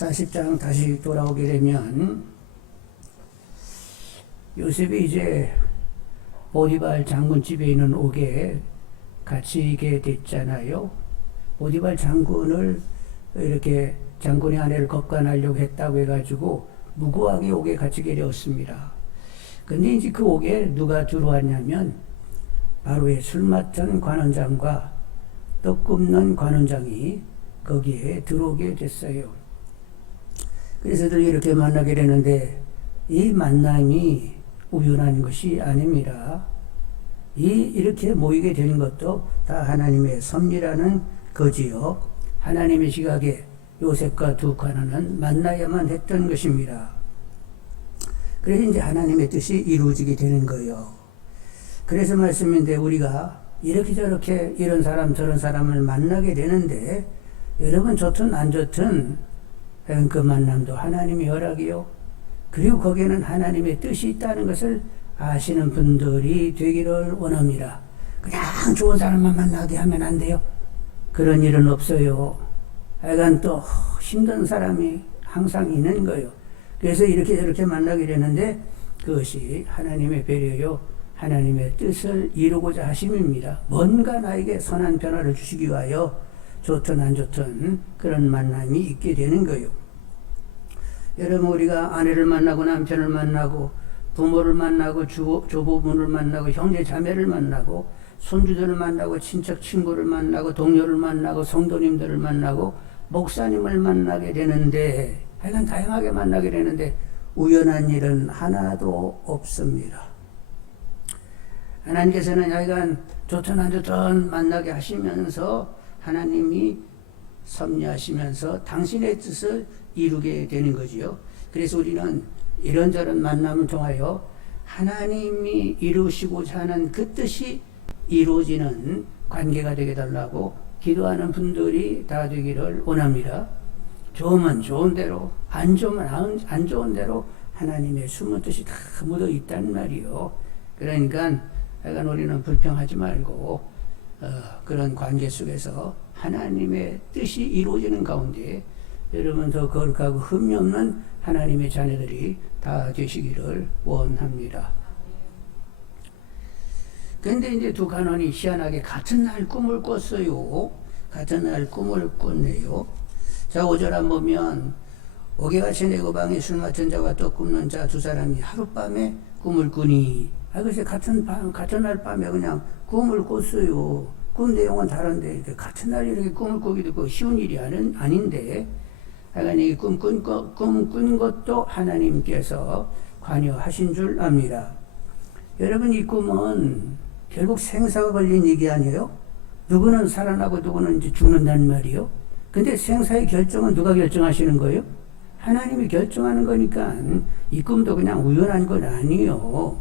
40장 다시 돌아오게 되면 요셉이 이제 보디발 장군집에 있는 옥에 갇히게 됐잖아요. 보디발 장군을 이렇게 장군의 아내를 겁간하려고 했다고 해가지고 무고하게 옥에 갇히게 되었습니다. 근데 이제 그 옥에 누가 들어왔냐면 바로 술 맡은 관원장과 떡 굽는 관원장이 거기에 들어오게 됐어요. 그래서들 이렇게 만나게 되는데 이 만남이 우연한 것이 아닙니다. 이렇게 모이게 된 것도 다 하나님의 섭리라는 거지요. 하나님의 시각에 요셉과 두 관원은 만나야만 했던 것입니다. 그래서 이제 하나님의 뜻이 이루어지게 되는 거예요. 그래서 말씀인데 우리가 이렇게 저렇게 이런 사람 저런 사람을 만나게 되는데 여러분 좋든 안 좋든 그 만남도 하나님의 허락이요. 그리고 거기에는 하나님의 뜻이 있다는 것을 아시는 분들이 되기를 원합니다. 그냥 좋은 사람만 만나게 하면 안 돼요. 그런 일은 없어요. 하여간 또 힘든 사람이 항상 있는 거예요. 그래서 이렇게 저렇게 만나게 되는데 그것이 하나님의 배려요. 하나님의 뜻을 이루고자 하심입니다. 뭔가 나에게 선한 변화를 주시기 위하여 좋든 안 좋든 그런 만남이 있게 되는 거예요. 여러분 우리가 아내를 만나고 남편을 만나고 부모를 만나고 조부모를 만나고 형제 자매를 만나고 손주들을 만나고 친척 친구를 만나고 동료를 만나고 성도님들을 만나고 목사님을 만나게 되는데 하여간 다양하게 만나게 되는데 우연한 일은 하나도 없습니다. 하나님께서는 하여간 좋든 안 좋든 만나게 하시면서 하나님이 섭리하시면서 당신의 뜻을 이루게 되는 거지요. 그래서 우리는 이런저런 만남을 통하여 하나님이 이루시고자 하는 그 뜻이 이루어지는 관계가 되게 달라고 기도하는 분들이 다 되기를 원합니다. 좋으면 좋은 대로, 안 좋으면 안 좋은 대로 하나님의 숨은 뜻이 다 묻어 있단 말이요. 그러니까 약간 우리는 불평하지 말고 그런 관계 속에서 하나님의 뜻이 이루어지는 가운데 여러분 더 거룩하고 흠이 없는 하나님의 자녀들이 다 되시기를 원합니다. 근데 이제 두 간원이 희한하게 같은 날 꿈을 꿨어요. 같은 날 꿈을 꿨네요. 자, 5절 한번 보면 옥에 갇힌 애고방에 술 맡은 자와 떡 굽는 자 두 사람이 하룻밤에 꿈을 꾸니. 글쎄 같은 날 밤에 그냥 꿈을 꿨어요. 꾼 내용은 다른데 이렇게 같은 날 이렇게 꿈을 꾸기도 쉬운 일이 아닌데 하여간 이 꿈 꾼 것도 하나님께서 관여하신 줄 압니다. 여러분 이 꿈은 결국 생사가 걸린 얘기 아니에요? 누구는 살아나고 누구는 이제 죽는다는 말이요. 근데 생사의 결정은 누가 결정하시는 거예요? 하나님이 결정하는 거니까 이 꿈도 그냥 우연한 건 아니에요.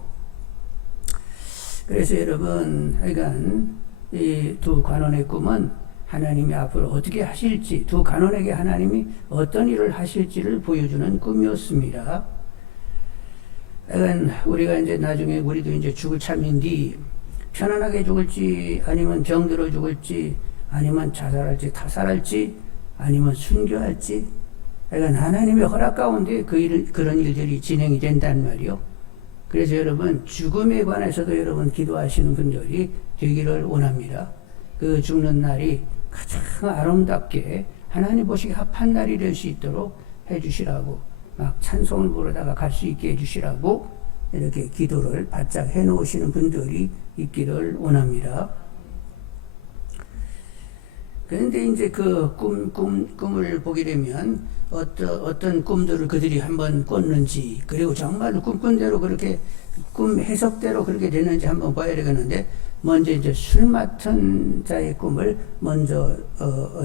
그래서 여러분 하여간 이 두 간원의 꿈은 하나님이 앞으로 어떻게 하실지, 두 간원에게 하나님이 어떤 일을 하실지를 보여주는 꿈이었습니다. 하여간 우리가 이제 나중에 우리도 이제 죽을 참인데 편안하게 죽을지 아니면 병들어 죽을지 아니면 자살할지 타살할지 아니면 순교할지 하여간 하나님의 허락 가운데 그런 일들이 진행이 된단 말이요. 그래서 여러분 죽음에 관해서도 여러분 기도하시는 분들이 되기를 원합니다. 그 죽는 날이 가장 아름답게 하나님 보시기에 합한 날이 될 수 있도록 해주시라고 막 찬송을 부르다가 갈 수 있게 해주시라고 이렇게 기도를 바짝 해놓으시는 분들이 있기를 원합니다. 그런데 이제 그 꿈을 보게 되면 어떤 꿈들을 그들이 한번 꿨는지 그리고 정말 꿈꾼 대로 그렇게 꿈 해석대로 그렇게 되는지 한번 봐야 되겠는데 먼저 이제 술 맡은 자의 꿈을 먼저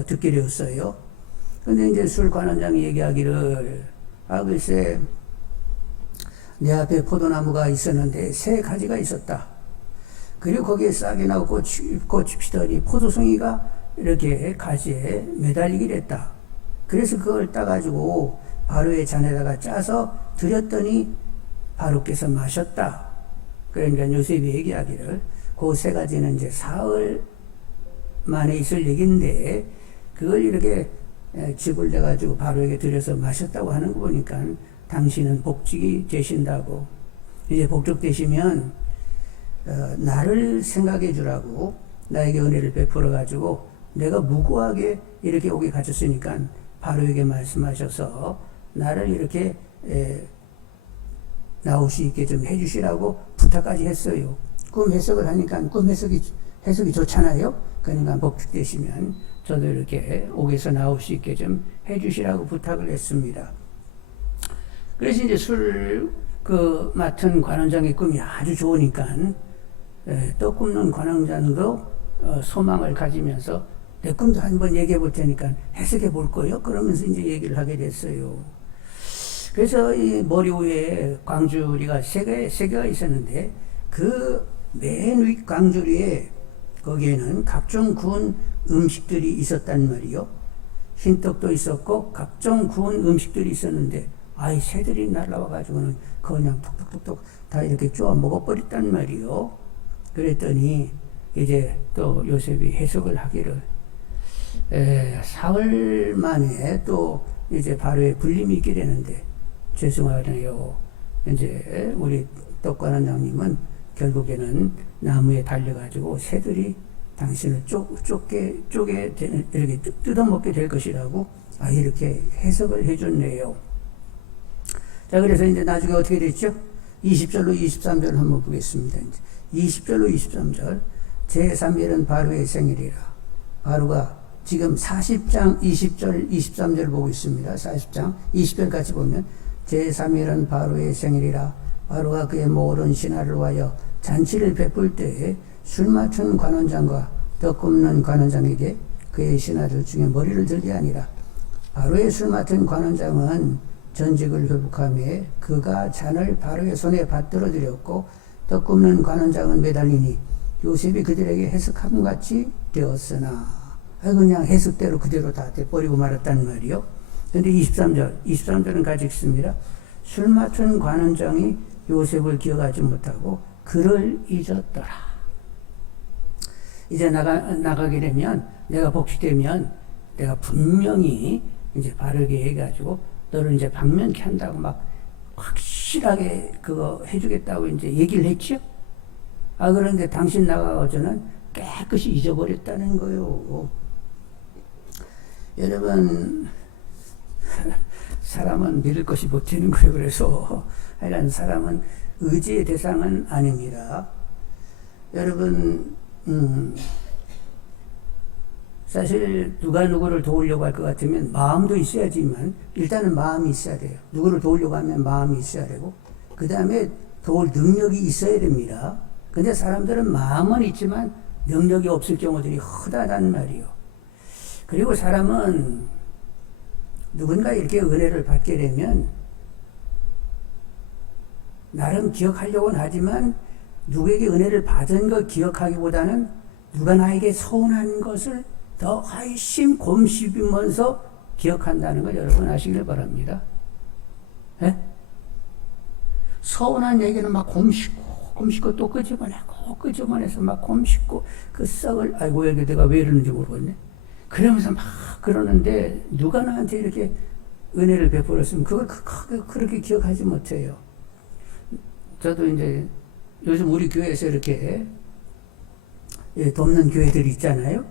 듣게 되었어요. 근데 이제 술 관원장이 얘기하기를 글쎄 내 앞에 포도나무가 있었는데 세 가지가 있었다. 그리고 거기에 싹이 나고 꽃이 피더니 포도송이가 이렇게 가지에 매달리게 됐다. 그래서 그걸 따가지고 바로의 잔에다가 짜서 드렸더니 바로께서 마셨다. 그러니까 요셉이 얘기하기를 그 세 가지는 이제 사흘 만에 있을 얘기인데 그걸 이렇게 즙을 내가지고 바로에게 들여서 마셨다고 하는 거 보니까 당신은 복직이 되신다고. 이제 복직되시면 나를 생각해 주라고 나에게 은혜를 베풀어 가지고 내가 무고하게 이렇게 오게 가졌으니까 바로에게 말씀하셔서 나를 이렇게 나올 수 있게 좀 해주시라고 부탁까지 했어요. 꿈 해석을 하니까 꿈 해석이 좋잖아요. 그러니까 복직되시면 저도 이렇게 옥에서 나올 수 있게 좀 해주시라고 부탁을 했습니다. 그래서 이제 술 맡은 관원장의 꿈이 아주 좋으니까 떡 굽는 관원장도 소망을 가지면서 내 꿈도 한번 얘기해 볼 테니까 해석해 볼 거예요. 그러면서 이제 얘기를 하게 됐어요. 그래서 이 머리 위에 광주리가 세 개가 있었는데 그 맨 위 광주리에 거기에는 각종 구운 음식들이 있었단 말이요. 흰떡도 있었고 각종 구운 음식들이 있었는데 아이 새들이 날라와가지고는 그냥 톡톡톡톡 다 이렇게 쪼아 먹어버렸단 말이요. 그랬더니 이제 또 요셉이 해석을 하기를 사흘 만에 또 이제 바로의 불림이 있게 되는데 죄송하네요. 이제 우리 떡관원장님은 결국에는 나무에 달려가지고 새들이 당신을 쪼개 이렇게 뜯어먹게 될 것이라고 이렇게 해석을 해줬네요. 자, 그래서 이제 나중에 어떻게 됐죠? 20절로 23절 한번 보겠습니다. 이제 20절로 23절 제3일은 바로의 생일이라. 바로가 지금 40장 20절 23절 보고 있습니다. 40장 20절 같이 보면 제3일은 바로의 생일이라. 바로가 그의 모든 신하를 위하여 잔치를 베풀 때에 술 맡은 관원장과 떡 굽는 관원장에게 그의 신하들 중에 머리를 들게 하니라. 바로의 술 맡은 관원장은 전직을 회복하며 그가 잔을 바로의 손에 받들어 드렸고 떡 굽는 관원장은 매달리니 요셉이 그들에게 해석함 같이 되었으나 그냥 해석대로 그대로 다 돼버리고 말았단 말이요. 그런데 23절은 같이 읽습니다. 술 맡은 관원장이 요셉을 기억하지 못하고 그를 잊었더라. 이제 나가게 되면 내가 복직되면 내가 분명히 이제 바르게 해가지고 너를 이제 방면케 한다고 막 확실하게 그거 해주겠다고 이제 얘기를 했죠. 그런데 당신 나가고서는 깨끗이 잊어버렸다는 거요. 여러분, 사람은 믿을 것이 못 되는 거예요. 그래서 하여간 사람은 의지의 대상은 아닙니다. 여러분, 사실 누가 누구를 도우려고 할 것 같으면 마음도 있어야지만 일단은 마음이 있어야 돼요. 누구를 도우려고 하면 마음이 있어야 되고 그 다음에 도울 능력이 있어야 됩니다. 근데 사람들은 마음은 있지만 능력이 없을 경우들이 허다단 말이요. 그리고 사람은 누군가 이렇게 은혜를 받게 되면 나름 기억하려고는 하지만 누구에게 은혜를 받은 거 기억하기보다는 누가 나에게 서운한 것을 더 훨씬 곰씹으면서 기억한다는 걸 여러분 아시길 바랍니다. 예? 서운한 얘기는 막 곰씹고 또 끄집어내서 막 곰씹고 그 썩을 아이고 여기 내가 왜 이러는지 모르겠네. 그러면서 막 그러는데 누가 나한테 이렇게 은혜를 베풀었으면 그걸 그렇게 기억하지 못해요. 저도 이제 요즘 우리 교회에서 이렇게 돕는 교회들이 있잖아요.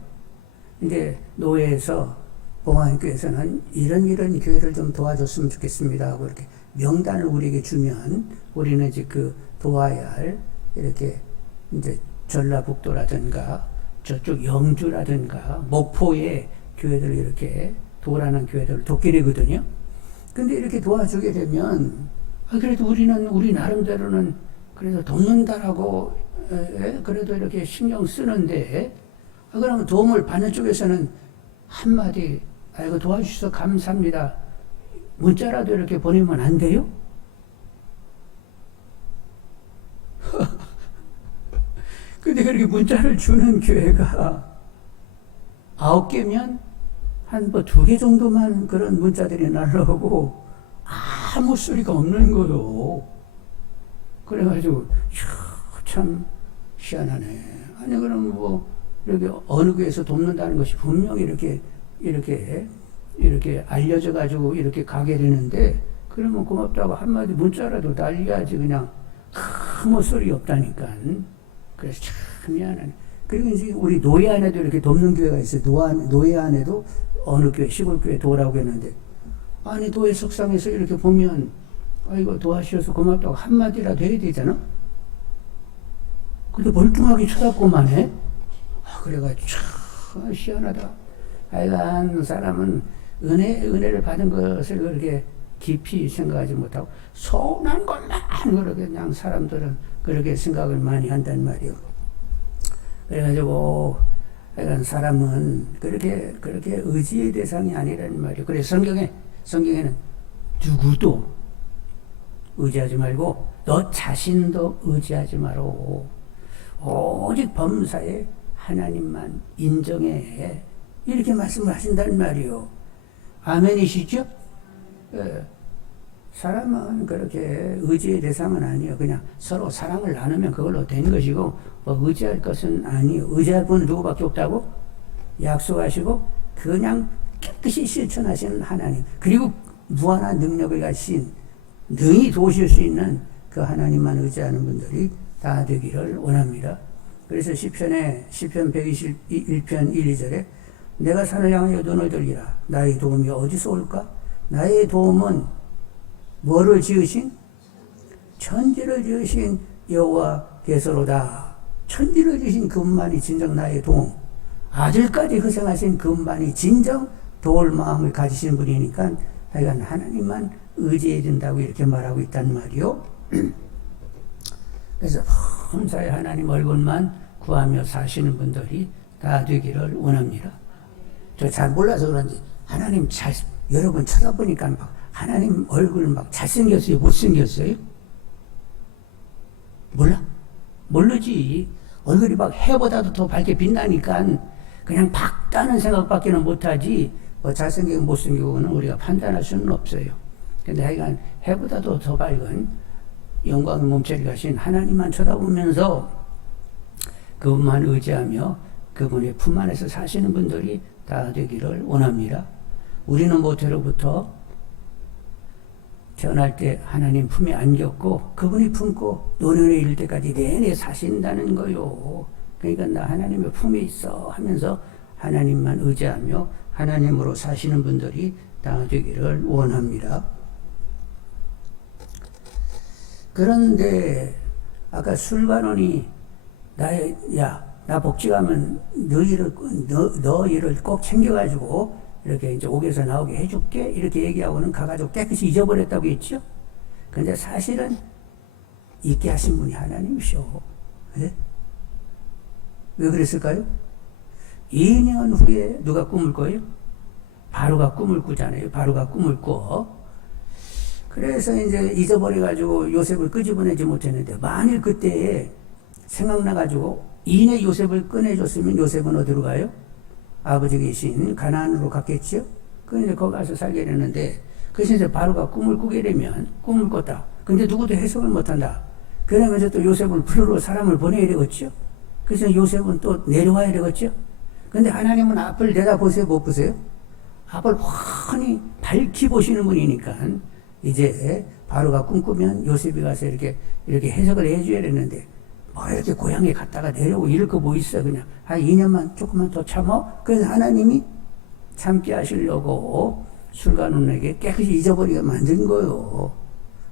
이제 노회에서 봉안교에서는 이런 교회를 좀 도와줬으면 좋겠습니다 하고 이렇게 명단을 우리에게 주면 우리는 이제 그 도와야 할 이렇게 이제 전라북도라든가 저쪽 영주라든가 목포의 교회들을 이렇게 도라는 교회들을 돕게 되거든요. 근데 이렇게 도와주게 되면 그래도 우리는 우리 나름대로는 그래도 돕는다라고 그래도 이렇게 신경 쓰는데 그러면 도움을 받는 쪽에서는 한마디 아이고 도와주셔서 감사합니다. 문자라도 이렇게 보내면 안 돼요? 근데 그렇게 문자를 주는 교회가 9개면 한 2개 정도만 그런 문자들이 날라오고 아무 소리가 없는 거요. 그래가지고 참 희한하네. 아니 그럼 뭐 이렇게 어느 교회에서 돕는다는 것이 분명히 이렇게 이렇게 알려져가지고 이렇게 가게 되는데, 그러면 고맙다고 한마디 문자라도 날려야지 그냥 아무 소리 없다니까. 그래서 참 미안하네. 그리고 이제 우리 노예 안에도 이렇게 돕는 교회가 있어요. 노예 안에도 어느 교회, 시골 교회 도우라고 했는데, 아니 노예 석상에서 이렇게 보면 아이고 도와주셔서 고맙다고 한마디라도 해야 되잖아. 근데 멀뚱하게 쳐다보고만 해. 그래가지고 참 희한하다. 하여간 사람은 은혜를 받은 것을 그렇게 깊이 생각하지 못하고 서운한 것만 그렇게 그냥 사람들은 그렇게 생각을 많이 한단 말이요. 그래가지고 하여간 사람은 그렇게 의지의 대상이 아니라는 말이요. 그래서 성경에는 누구도 의지하지 말고 너 자신도 의지하지 마로. 오직 범사에 하나님만 인정해. 이렇게 말씀을 하신다는 말이요. 아멘이시죠? 예. 사람은 그렇게 의지의 대상은 아니에요. 그냥 서로 사랑을 나누면 그걸로 된 것이고, 뭐 의지할 것은 아니에요. 의지할 분은 누구밖에 없다고? 약속하시고, 그냥 깨끗이 실천하시는 하나님. 그리고 무한한 능력을 가신, 능히 도우실 수 있는 그 하나님만 의지하는 분들이 다 되기를 원합니다. 그래서 시편 121편 1, 2절에 내가 산을 향하여 눈을 들리라. 나의 도움이 어디서 올까? 나의 도움은 뭐를 지으신? 천지를 지으신 여호와께서로다. 천지를 지으신 그분만이 진정 나의 도움. 아들까지 희생하신 그분만이 진정 도울 마음을 가지신 분이니까 하여간 하나님만 의지해야 된다고 이렇게 말하고 있단 말이요. 그래서 범사에 하나님 얼굴만 구하며 사시는 분들이 다 되기를 원합니다. 저 잘 몰라서 그런지 하나님 여러분 쳐다보니까 막 하나님 얼굴 막 잘생겼어요? 못생겼어요? 몰라? 모르지. 얼굴이 막 해보다도 더 밝게 빛나니까 그냥 밝다는 생각밖에는 못하지, 뭐 잘생기고 못생기고는 우리가 판단할 수는 없어요. 근데 하여간 해보다도 더 밝은 영광의 몸체를 가신 하나님만 쳐다보면서 그분만 의지하며 그분의 품 안에서 사시는 분들이 다 되기를 원합니다. 우리는 모태로부터 태어날 때 하나님 품에 안겼고 그분이 품고 노년에 이를 때까지 내내 사신다는 거요. 그러니까 나 하나님의 품에 있어 하면서 하나님만 의지하며 하나님으로 사시는 분들이 다 되기를 원합니다. 그런데 아까 술관원이 나 복직하면 너 일을 꼭 챙겨가지고 이렇게 이제 옥에서 나오게 해줄게 이렇게 얘기하고는 가가지고 깨끗이 잊어버렸다고 했죠. 근데 사실은 있게 하신 분이 하나님이셔. 네? 왜 그랬을까요? 2년 후에 누가 꿈을 꿔요? 바로가 꿈을 꾸잖아요. 바로가 꿈을 꿔. 그래서 이제 잊어버려가지고 요셉을 끄집어내지 못했는데, 만일 그때에 생각나가지고 이내 요셉을 꺼내줬으면 요셉은 어디로 가요? 아버지 계신 가나안으로 갔겠죠? 그런데 거기 가서 살게 되는데, 그래서 이제 바로가 꿈을 꾸게 되면 꿈을 꿨다. 근데 누구도 해석을 못한다. 그러면서 또 요셉을 부르러 사람을 보내야 되겠죠? 그래서 요셉은 또 내려와야 되겠죠? 근데 하나님은 앞을 내다보세요? 못 보세요? 앞을 훤히 밝히 보시는 분이니까 이제 바로가 꿈꾸면 요셉이 가서 이렇게 해석을 해줘야 되는데, 뭐 이렇게 고향에 갔다가 내려오고 이럴 거 뭐 있어. 그냥 한 2년만 조금만 더 참어. 그래서 하나님이 참게 하시려고 술관원에게 깨끗이 잊어버리게 만든 거요.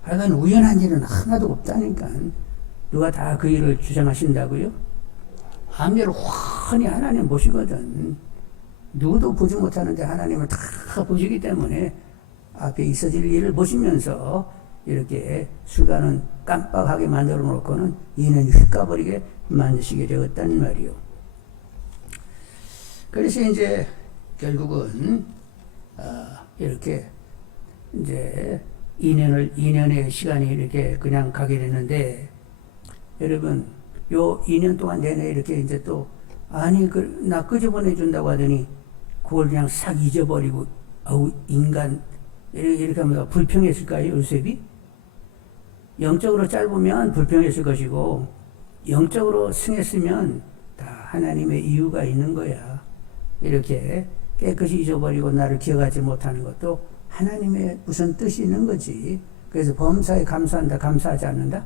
하여간 우연한 일은 하나도 없다니까. 누가 다 그 일을 주장하신다고요? 암대로 훤히 하나님 보시거든. 누구도 보지 못하는데 하나님은 다 보시기 때문에 앞에 있어질 일을 보시면서 이렇게 술관은 깜빡하게 만들어 놓고는 이는 휙 가버리게 만드시게 되었단 말이요. 그래서 이제 결국은 이렇게 이제 2년의 시간이 이렇게 그냥 가게 되는데, 여러분 요 2년 동안 내내 이렇게 이제 또 나 끄집어내 준다고 하더니 그걸 그냥 싹 잊어버리고 인간 이렇게 하면 불평했을까요? 요셉이? 영적으로 짧으면 불평했을 것이고 영적으로 승했으면 다 하나님의 이유가 있는 거야. 이렇게 깨끗이 잊어버리고 나를 기억하지 못하는 것도 하나님의 무슨 뜻이 있는 거지. 그래서 범사에 감사한다, 감사하지 않는다?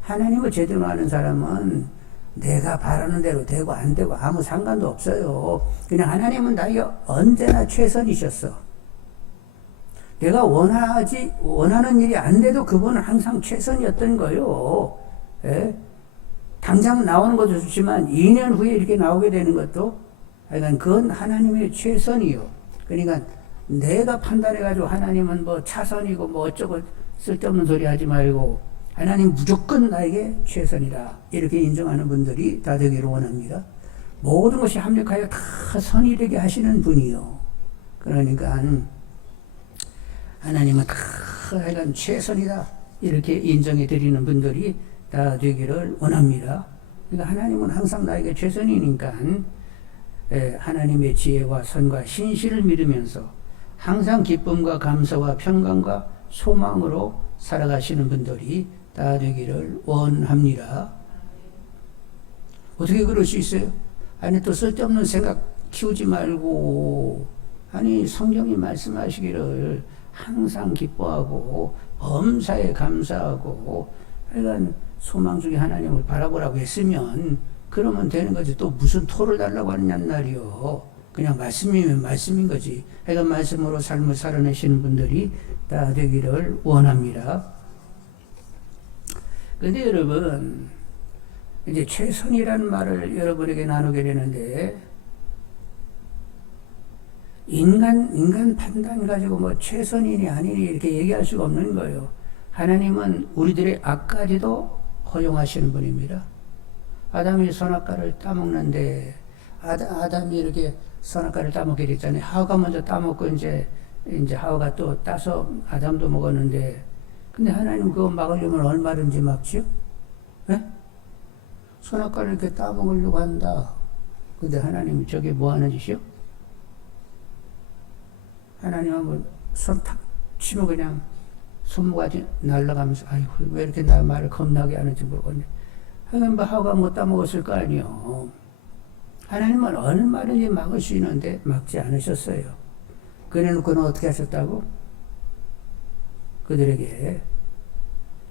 하나님을 제대로 아는 사람은 내가 바라는 대로 되고 안 되고 아무 상관도 없어요. 그냥 하나님은 나에게 언제나 최선이셨어. 내가 원하는 일이 안 돼도 그분은 항상 최선이었던 거예요. 예? 당장 나오는 것도 좋지만 2년 후에 이렇게 나오게 되는 것도 그러니까 그건 하나님의 최선이요. 그러니까 내가 판단해가지고 하나님은 뭐 차선이고 뭐 어쩌고 쓸데없는 소리 하지 말고 하나님 무조건 나에게 최선이다. 이렇게 인정하는 분들이 다 되기를 원합니다. 모든 것이 합력하여 다 선이 되게 하시는 분이요. 그러니까 하나님은 다 하여간 최선이다. 이렇게 인정해 드리는 분들이 다 되기를 원합니다. 그러니까 하나님은 항상 나에게 최선이니까 하나님의 지혜와 선과 신실을 믿으면서 항상 기쁨과 감사와 평강과 소망으로 살아가시는 분들이 다 되기를 원합니다. 어떻게 그럴 수 있어요? 아니 또 쓸데없는 생각 키우지 말고 아니 성경이 말씀하시기를 항상 기뻐하고 범사에 감사하고 하여간 소망 중에 하나님을 바라보라고 했으면 그러면 되는 거지. 또 무슨 토를 달라고 하느냐는 말이요. 그냥 말씀이면 말씀인 거지. 하여간 말씀으로 삶을 살아내시는 분들이 다 되기를 원합니다. 근데 여러분, 이제 최선이라는 말을 여러분에게 나누게 되는데, 인간 판단 가지고 뭐 최선이니 아니니 이렇게 얘기할 수가 없는 거예요. 하나님은 우리들의 악까지도 허용하시는 분입니다. 아담이 선악과를 따먹는데, 아담이 이렇게 선악과를 따먹게 됐잖아요. 하와가 먼저 따먹고 이제 하와가 또 따서 아담도 먹었는데, 근데 하나님 그거 막으려면 얼마든지 막지요? 네? 선악과를 이렇게 따먹으려고 한다. 근데 하나님이 저게 뭐 하는 짓이요? 하나님 한번 손 탁 치면 그냥 손모가지 날아가면서 아이고 왜 이렇게 나 말을 겁나게 하는지 모르겠네. 하나님 뭐 하와가 못 따먹었을 거 아니요. 하나님은 얼마든지 막을 수 있는데 막지 않으셨어요. 그래놓고는 어떻게 하셨다고? 그들에게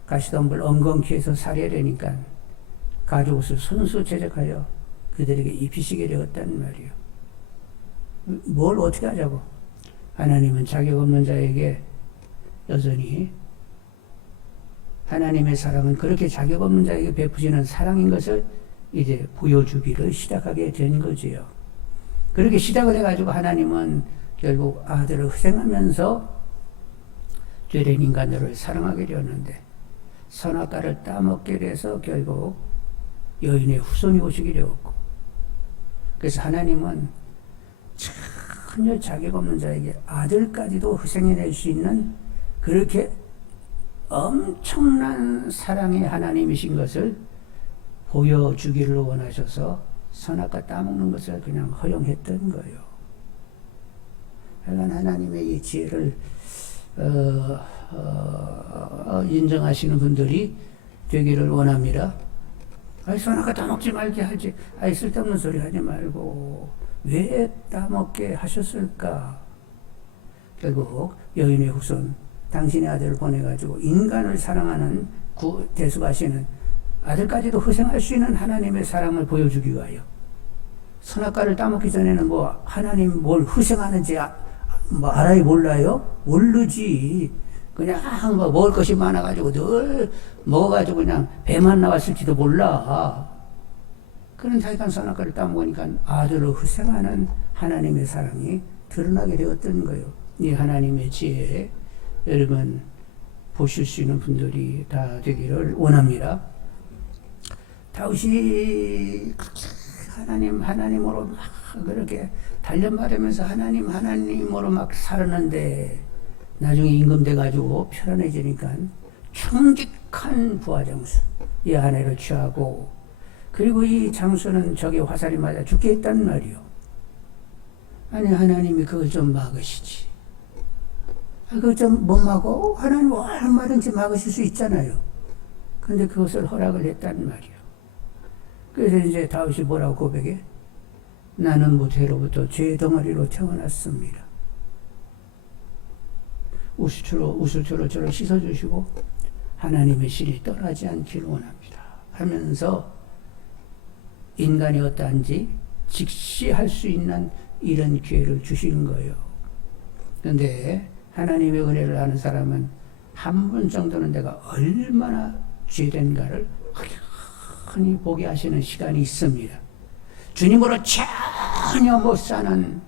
가시덤불 엉겅퀴에서 살해되니까 가죽옷을 손수 제작하여 그들에게 입히시게 되었다는 말이에요. 뭘 어떻게 하자고? 하나님은 자격 없는 자에게 여전히 하나님의 사랑은 그렇게 자격 없는 자에게 베푸시는 사랑인 것을 이제 보여주기를 시작하게 된 거지요. 그렇게 시작을 해가지고 하나님은 결국 아들을 희생하면서 죄된 인간들을 사랑하게 되었는데 선악과를 따먹게 돼서 결국 여인의 후손이 오시게 되었고, 그래서 하나님은 전혀 자격 없는 자에게 아들까지도 희생해낼 수 있는 그렇게 엄청난 사랑의 하나님이신 것을 보여주기를 원하셔서 선악과 따먹는 것을 그냥 허용했던 거예요. 하여간 하나님의 이 지혜를 인정하시는 분들이 되기를 원합니다. 아이 선악과 따먹지 말게 하지. 아이 쓸데없는 소리 하지 말고 왜 따먹게 하셨을까? 결국 여인의 후손 당신의 아들을 보내가지고 인간을 사랑하는 대수하시는 아들까지도 희생할 수 있는 하나님의 사랑을 보여주기 위하여 선악과를 따먹기 전에는 뭐 하나님 뭘 희생하는지 뭐 알아요 몰라요? 모르지. 그냥 뭐 먹을 것이 많아가지고 늘 먹어가지고 그냥 배만 나왔을지도 몰라. 그런 자기가 선악과를 따먹으니까 아들을 희생하는 하나님의 사랑이 드러나게 되었던 거예요. 이 하나님의 지혜 여러분 보실 수 있는 분들이 다 되기를 원합니다. 다윗이 하나님으로 막 그렇게 단련받으면서 하나님으로 막 살았는데 나중에 임금돼가지고 편안해지니까 충직한 부하장수 이 아내를 취하고, 그리고 이 장수는 적의 화살이 맞아 죽게 했단 말이요. 아니 하나님이 그걸 좀 막으시지. 그걸 좀 못 막어? 하나님 얼마든지 막으실 수 있잖아요. 근데 그것을 허락을 했단 말이요. 그래서 이제 다윗이 뭐라고 고백해? 나는 모태로부터 죄 덩어리로 태어났습니다. 우수초로 저를 씻어주시고 하나님의 신이 떠나지 않기를 원합니다 하면서 인간이 어떠한지 직시할 수 있는 이런 기회를 주신 거예요. 그런데 하나님의 은혜를 아는 사람은 한 분 정도는 내가 얼마나 죄된가를 흔히 보게 하시는 시간이 있습니다. 주님으로 전혀 못 사는,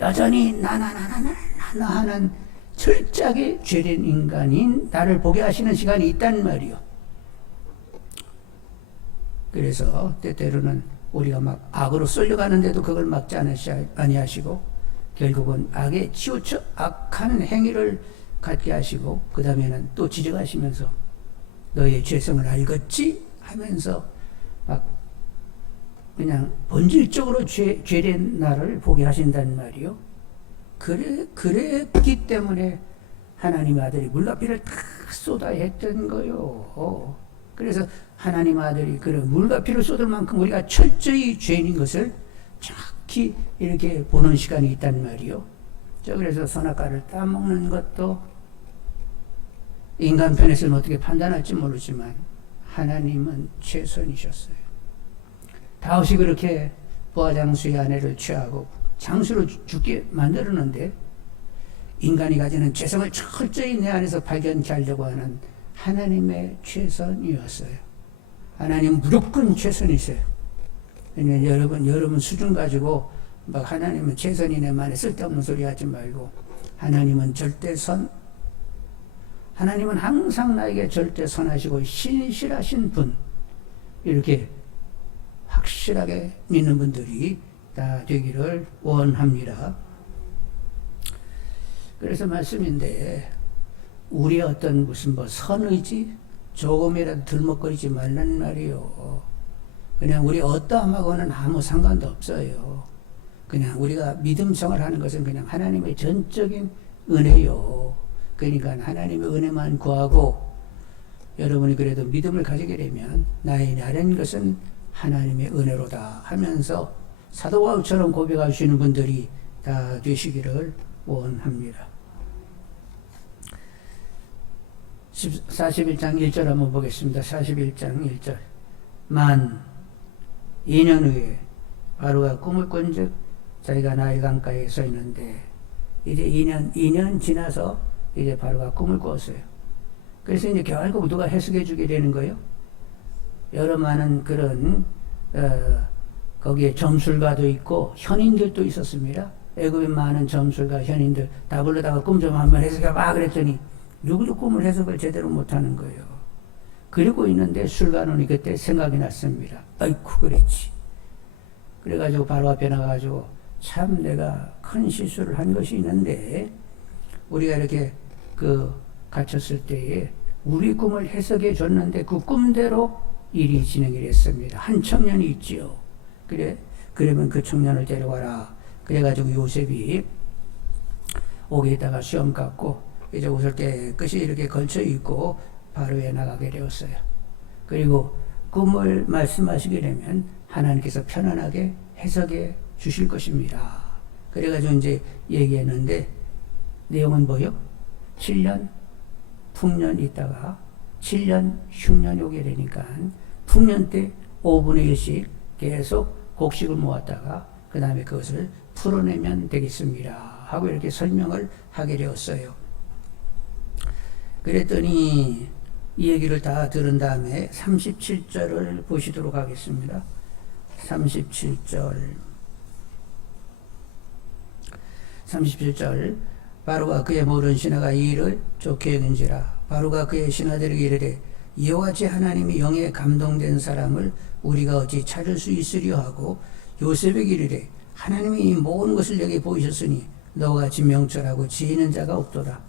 여전히 나나 하는 철저하게 죄된 인간인 나를 보게 하시는 시간이 있단 말이요. 그래서 때때로는 우리가 막 악으로 쏠려가는데도 그걸 막지 아니하시고 결국은 악에 치우쳐 악한 행위를 갖게 하시고 그 다음에는 또 지적하시면서 너의 죄성을 알겠지? 하면서 막 그냥 본질적으로 죄된 나를 보게 하신단 말이요. 그랬기 때문에 하나님의 아들이 물과 피를 다 쏟아야 했던 거요. 그래서 하나님 아들이 그런 물과 피를 쏟을 만큼 우리가 철저히 죄인인 것을 정확히 이렇게 보는 시간이 있단 말이요. 그래서 선악과를 따먹는 것도 인간 편에서는 어떻게 판단할지 모르지만 하나님은 최선이셨어요. 다윗이 그렇게 부하장수의 아내를 취하고 장수로 죽게 만들었는데 인간이 가지는 죄성을 철저히 내 안에서 발견케 하려고 하는 하나님의 최선이었어요. 하나님은 무조건 최선이세요. 여러분 수준 가지고 막 하나님은 최선이네 만에 쓸데없는 소리 하지 말고 하나님은 절대선, 하나님은 항상 나에게 절대선하시고 신실하신 분, 이렇게 확실하게 믿는 분들이 다 되기를 원합니다. 그래서 말씀인데 우리 어떤 무슨 선의지 조금이라도 들먹거리지 말란 말이요. 그냥 우리 어떠함하고는 아무 상관도 없어요. 그냥 우리가 믿음 생활하는 것은 그냥 하나님의 전적인 은혜요. 그러니까 하나님의 은혜만 구하고 여러분이 그래도 믿음을 가지게 되면 나의 다른 것은 하나님의 은혜로다 하면서 사도 바울처럼 고백하시는 분들이 다 되시기를 원합니다. 41장 1절 한번 보겠습니다. 41장 1절. 만 2년 후에 바로가 꿈을 꾼즉 자기가 나일 강가에 서 있는데 이제 2년 지나서 이제 바로가 꿈을 꿨어요. 그래서 이제 결국 누가 해석해 주게 되는 거예요? 여러 많은 그런 거기에 점술가도 있고 현인들도 있었습니다. 애굽에 많은 점술가 현인들 다 불러다가 꿈 좀 한번 해석해봐 그랬더니 누구도 꿈을 해석을 제대로 못하는 거예요. 그러고 있는데 술관원이 그때 생각이 났습니다. 아이쿠 그랬지. 그래가지고 바로 앞에 나가가지고 참 내가 큰 실수를 한 것이 있는데 우리가 이렇게 갇혔을 때에 우리 꿈을 해석해 줬는데 그 꿈대로 일이 진행이 됐습니다. 한 청년이 있지요. 그러면 그 청년을 데려와라. 그래가지고 요셉이 옥에 있다가 수염 깎고 이제 옷을 깨끗이 이렇게 걸쳐 입고 바로에 나가게 되었어요. 그리고 꿈을 말씀하시게 되면 하나님께서 편안하게 해석해 주실 것입니다. 그래가지고 이제 얘기했는데 내용은 뭐요? 7년 풍년 있다가 7년 흉년이 오게 되니까 풍년 때 5분의 1씩 계속 곡식을 모았다가 그 다음에 그것을 풀어내면 되겠습니다 하고 이렇게 설명을 하게 되었어요. 그랬더니 이 얘기를 다 들은 다음에 37절을 보시도록 하겠습니다. 37절 바로가 그의 모든 신하가 이 일을 좋게 여긴지라. 바로가 그의 신하들에게 이르되 여호와의 하나님이 영에 감동된 사람을 우리가 어찌 찾을 수 있으려 하고 요셉에게 이르되 하나님이 이 모든 것을 내게 보이셨으니 너와 같이 명철하고 지혜 있는 자가 없도다.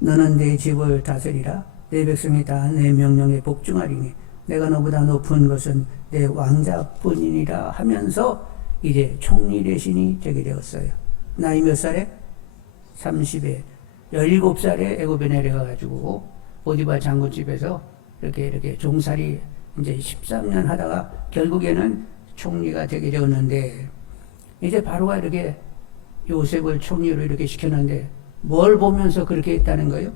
너는 내 집을 다스리라. 내 백성이 다 내 명령에 복종하리니 내가 너보다 높은 것은 내 왕자뿐이니라 하면서 이제 총리 대신이 되게 되었어요. 나이 몇 살에? 30에 17살에 애굽에 내려가가지고 보디발 장군집에서 이렇게 종살이 이제 13년 하다가 결국에는 총리가 되게 되었는데, 이제 바로가 이렇게 요셉을 총리로 이렇게 시켰는데 뭘 보면서 그렇게 했다는 거예요?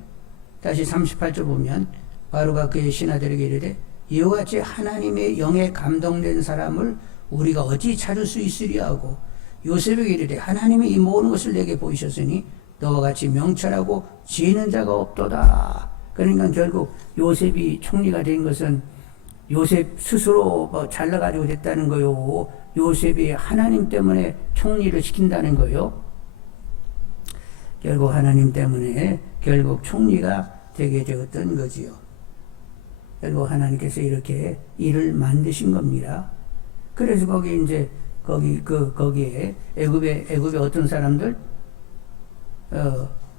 다시 38절 보면 바로가 그의 신하들에게 이르되 이와 같이 하나님의 영에 감동된 사람을 우리가 어찌 찾을 수 있으리야 하고 요셉에게 이르되 하나님이 이 모든 것을 내게 보이셨으니 너와 같이 명철하고 지혜 있는 자가 없도다. 그러니까 결국 요셉이 총리가 된 것은 요셉 스스로 뭐 잘나가지고 됐다는 거요. 요셉이 하나님 때문에 총리를 시킨다는 거요. 결국 하나님 때문에 결국 총리가 되게 되었던 거지요. 결국 하나님께서 이렇게 일을 만드신 겁니다. 그래서 거기 이제 거기에 애굽의 어떤 사람들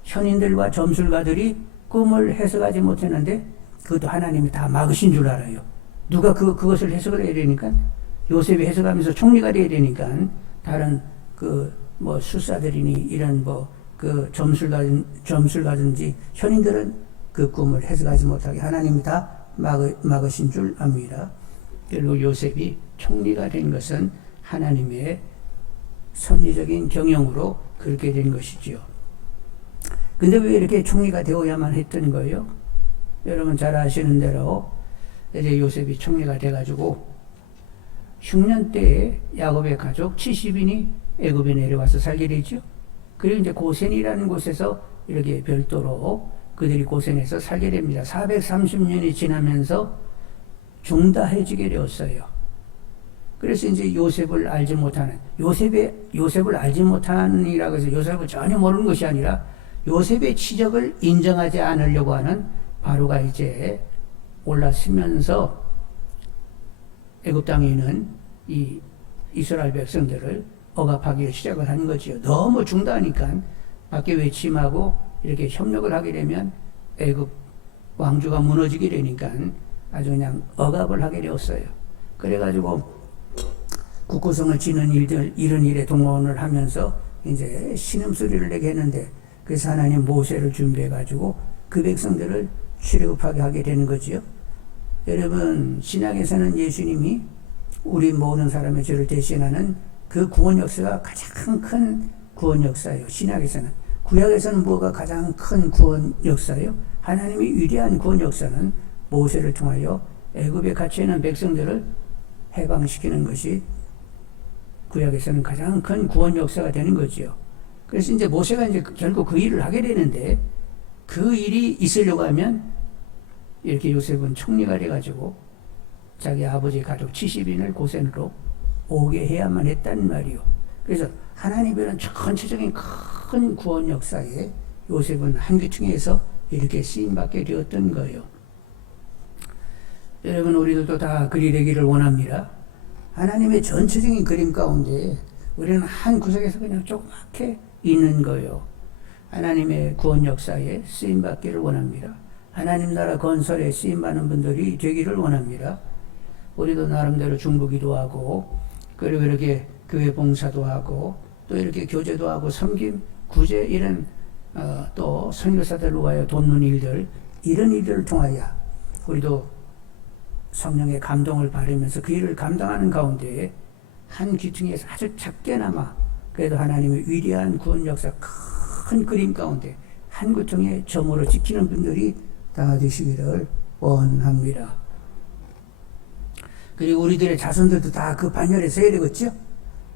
현인들과 점술가들이 꿈을 해석하지 못했는데 그것도 하나님이 다 막으신 줄 알아요. 누가 그것을 해석을 해야 되니까 요셉이 해석하면서 총리가 돼야 되니까 다른 뭐 술사들이니 이런 점술가든지 현인들은 그 꿈을 해석하지 못하게 하나님이 다 막으신 줄 압니다. 결국 요셉이 총리가 된 것은 하나님의 섭리적인 경영으로 그렇게 된 것이지요. 근데 왜 이렇게 총리가 되어야만 했던 거예요? 여러분 잘 아시는 대로 이제 요셉이 총리가 돼가지고 흉년 때에 야곱의 가족 70인이 애굽에 내려와서 살게 되죠. 그리고 이제 고센이라는 곳에서 이렇게 별도로 그들이 고센에서 살게 됩니다. 430년이 지나면서 중다해지게 되었어요. 그래서 이제 요셉을 알지 못하는, 요셉을 알지 못하는이라고 해서 요셉을 전혀 모르는 것이 아니라 요셉의 치적을 인정하지 않으려고 하는 바로가 이제 올라서면서 애굽 땅에 있는 이 이스라엘 백성들을 억압하기 시작을 하는 거지요. 너무 중다하니까 밖에 외침하고 이렇게 협력을 하게 되면 애굽 왕조가 무너지게 되니까 아주 그냥 억압을 하게 되었어요. 그래가지고 국고성을 지는 이런 일에 동원을 하면서 이제 신음소리를 내게 했는데 그래서 하나님 모세를 준비해가지고 그 백성들을 출애굽하게 하게 되는 거지요. 여러분 신약에서는 예수님이 우리 모든 사람의 죄를 대신하는 그 구원 역사가 가장 큰 구원 역사예요. 신약에서는. 구약에서는 뭐가 가장 큰 구원 역사예요? 하나님의 위대한 구원 역사는 모세를 통하여 애굽에 갇혀 있는 백성들을 해방시키는 것이 구약에서는 가장 큰 구원 역사가 되는 거지요. 그래서 이제 모세가 이제 결국 그 일을 하게 되는데 그 일이 있으려고 하면 이렇게 요셉은 총리가 돼가지고 자기 아버지 가족 70인을 고센으로 오게 해야만 했단 말이요. 그래서 하나님의 전체적인 큰 구원 역사에 요셉은 한 귀퉁이에서 이렇게 쓰임받게 되었던 거예요. 여러분 우리들도 다 그리 되기를 원합니다. 하나님의 전체적인 그림 가운데 우리는 한 구석에서 그냥 조그맣게 있는 거예요. 하나님의 구원 역사에 쓰임받기를 원합니다. 하나님 나라 건설에 쓰임받는 분들이 되기를 원합니다. 우리도 나름대로 중보기도 하고 그리고 이렇게 교회 봉사도 하고 또 이렇게 교제도 하고 섬김, 구제 이런 또 선교사들을 위하여 돕는 일들 이런 일들을 통하여 우리도 성령의 감동을 받으면서 그 일을 감당하는 가운데 한 귀퉁이에서 아주 작게나마 그래도 하나님의 위대한 구원 역사 큰 그림 가운데 한 귀퉁이에 점으로 지키는 분들이 다 되시기를 원합니다. 그리고 우리들의 자손들도 다 그 반열에 서야 되겠죠?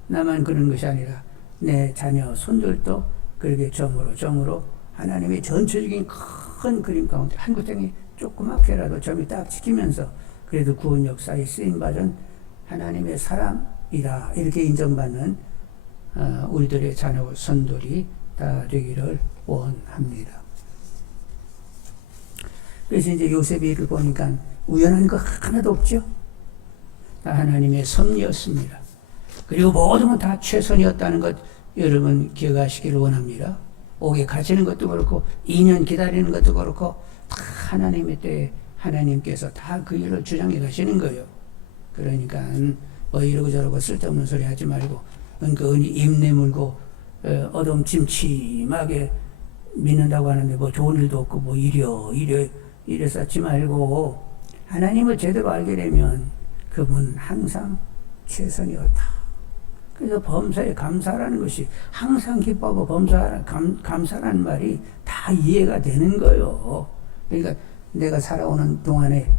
나만 그런 것이 아니라 내 자녀, 손들도 그렇게 점으로 하나님의 전체적인 큰 그림 가운데 한 구덩이 조그맣게라도 점이 딱 지키면서 그래도 구원 역사에 쓰임받은 하나님의 사람이다 이렇게 인정받는 우리들의 자녀, 손들이 다 되기를 원합니다. 그래서 이제 요셉의 일을 보니까 우연한 거 하나도 없죠? 다 하나님의 섭리였습니다. 그리고 모든 건 다 최선이었다는 것 여러분 기억하시기를 원합니다. 옥에 갇히는 것도 그렇고 2년 기다리는 것도 그렇고 다 하나님의 때에 하나님께서 다 그 일을 주장해 가시는 거예요. 그러니까 뭐 이러고 저러고 쓸데없는 소리 하지 말고 입 내물고 어둠침침하게 믿는다고 하는데 뭐 좋은 일도 없고 뭐 이래 쌓지 말고 하나님을 제대로 알게 되면 그분 항상 최선이었다. 그래서 범사에 감사라는 것이 항상 기뻐하고 감사라는 말이 다 이해가 되는 거예요. 그러니까 내가 살아오는 동안에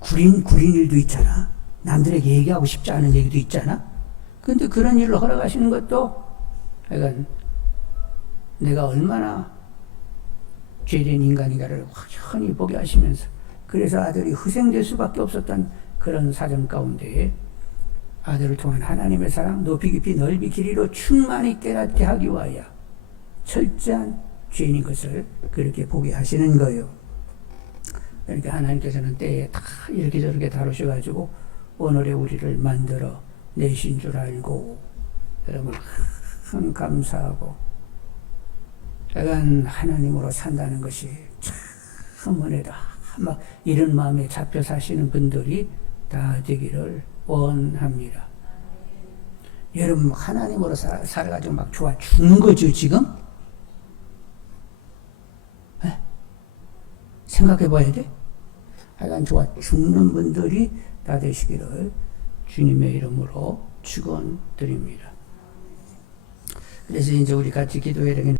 구린 일도 있잖아. 남들에게 얘기하고 싶지 않은 얘기도 있잖아. 근데 그런 일을 허락하시는 것도 약간 내가 얼마나 죄된 인간인가를 확연히 보게 하시면서, 그래서 아들이 희생될 수밖에 없었던 그런 사정 가운데 아들을 통한 하나님의 사랑, 높이 깊이 넓이 길이로 충만히 깨닫게 하기 위하여 철저한 죄인인 것을 그렇게 보게 하시는 거예요. 그러니까 하나님께서는 때에 다 이렇게 저렇게 다루셔가지고 오늘의 우리를 만들어 내신 줄 알고, 여러분 참 감사하고, 약간 하나님으로 산다는 것이 참 은혜다. 막 이런 마음에 잡혀 사시는 분들이 다 되기를 원합니다. 여러분 하나님으로 살아가지고 막 좋아 죽는 거죠 지금? 에? 생각해 봐야 돼. 약간 좋아 죽는 분들이 다 되시기를 주님의 이름으로 축원드립니다. 그래서 이제 우리 같이 기도해야 되겠는데,